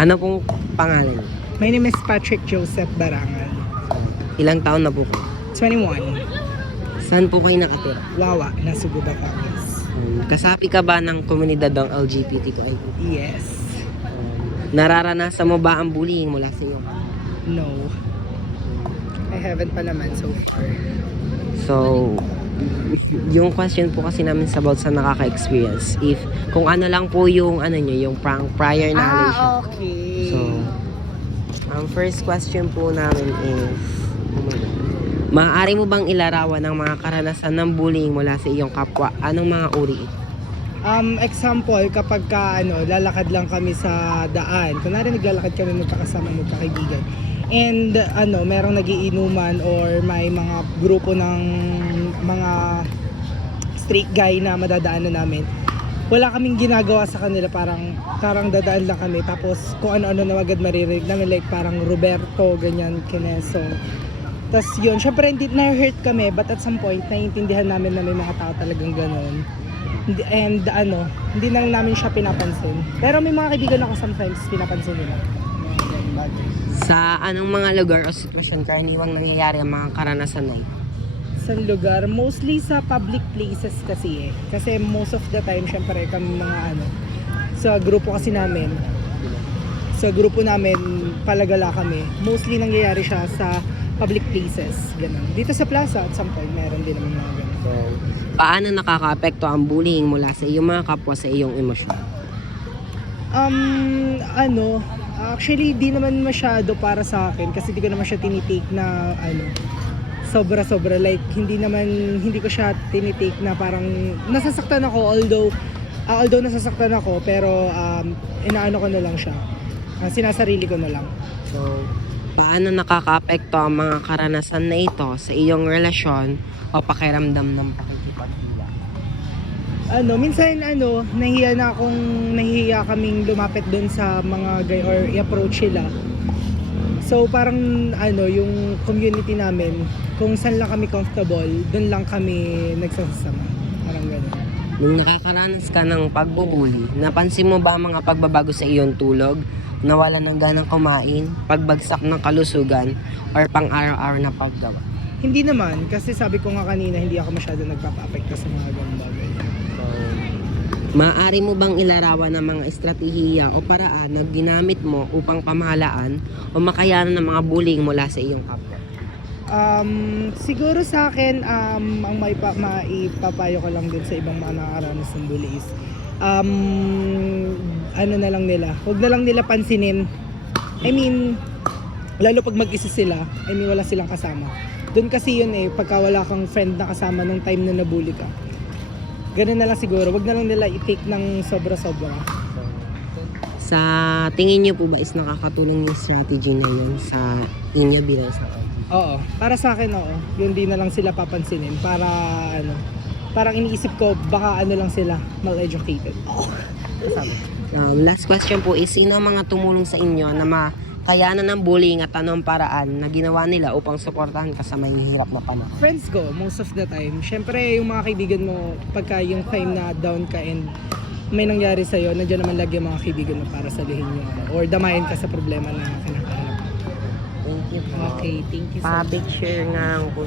Ano pong pangalan niyo? My name is Patrick Joseph Barangal. Ilang taon na po kayo? 21. Saan po kayo nakatira? Wawa, nasa Batangas. Kasapi ka ba ng komunidad ng LGBTQIA? Yes. Nararanasan mo ba ang bullying mula sa iyo? No. I haven't pa naman so far. So, yung question po kasi namin sa about sa nakaka-experience, if kung ano lang po yung ano nyo, yung prior knowledge. Okay. So, ang first question po namin is, maaari mo bang ilarawan ang mga karanasan ng bullying mula sa iyong kapwa? Anong mga uri ito? Example, kapag lalakad lang kami sa daan. Kunwari naglalakad kami magkakasama, magkakaibigan. And merong nagiinuman or may mga grupo ng mga straight guy na madadaanan namin. Wala kaming ginagawa sa kanila, parang dadaan lang kami. Tapos kung ano-ano na agad maririnig namin, like parang Roberto, ganyan, Kineso. Tapos yun, syempre hindi na-hurt kami, but at some point, naiintindihan namin na may mga tao talagang ganun. And hindi lang namin siya pinapansin. Pero may mga kaibigan ako sometimes pinapansin nila. Sa anong mga lugar o sitwasyon karaniwang nangyayari ang mga karanasan na ito? Sa lugar, mostly sa public places kasi eh. Kasi most of the time, syempre kami mga sa grupo kasi namin, palagala kami. Mostly nangyayari siya sa public places, ganun. Dito sa plaza at some point, meron din naman mga ganun. So, paano nakaka-apekto ang bullying mula sa iyong mga kapwa sa iyong emosyon? Actually, di naman masyado para sa akin kasi di ko naman siya tinitake na sobra-sobra. Like, hindi ko siya tinitake na parang nasasaktan ako, although nasasaktan ako, pero inaano ko na lang siya. Sinasarili ko na lang. So, paano nakaka-apekto ang mga karanasan na ito sa iyong relasyon o pakiramdam ng pakikipagkila? Minsan nahihiya kaming lumapit doon sa mga guy or i-approach sila. So parang yung community namin, kung saan lang kami comfortable, doon lang kami nagsasama. Parang gano'n. Nung nakakaranas ka ng pagbubuli, napansin mo ba ang mga pagbabago sa iyong tulog, nawalan ng ganang kumain, pagbagsak ng kalusugan, or pang-araw-araw na paggawa? Hindi naman, kasi sabi ko nga kanina, hindi ako masyado nagpapa-apekto sa mga ganung bagay. Maaari mo bang ilarawan ang mga estratehiya o paraan na ginamit mo upang pamahalaan o makayanan ng mga bullying mula sa iyong kapwa? Siguro sa akin, ang maipapayo ko lang din sa ibang mga nakakaranas ng bully is, huwag na lang nila pansinin. I mean, lalo pag mag-isa sila, wala silang kasama. Doon kasi yun pagka wala kang friend na kasama nung time na nabully ka. Ganun na lang siguro, wag na lang nila i-take ng sobra-sobra. Sa tingin niyo po ba is nakakatulong yung strategy na yun sa inyo bilang sa LGBTQ? Oo, para sa akin yun di na lang sila papansinin para parang iniisip ko baka lang sila mal-educated. Last question po is, sino ang mga tumulong sa inyo na makayanan ng bullying at anong paraan na ginawa nila upang suportahan ka sa may hirap na panahon? Friends ko, most of the time. Syempre, yung mga kaibigan mo, pagka yung time na down ka and may nangyari sa'yo, nandiyan naman lagi yung mga kaibigan mo para salihin nyo or damayin ka sa problema na kinakaharap. Thank you po. Okay, thank you so much. Pa-picture nga po.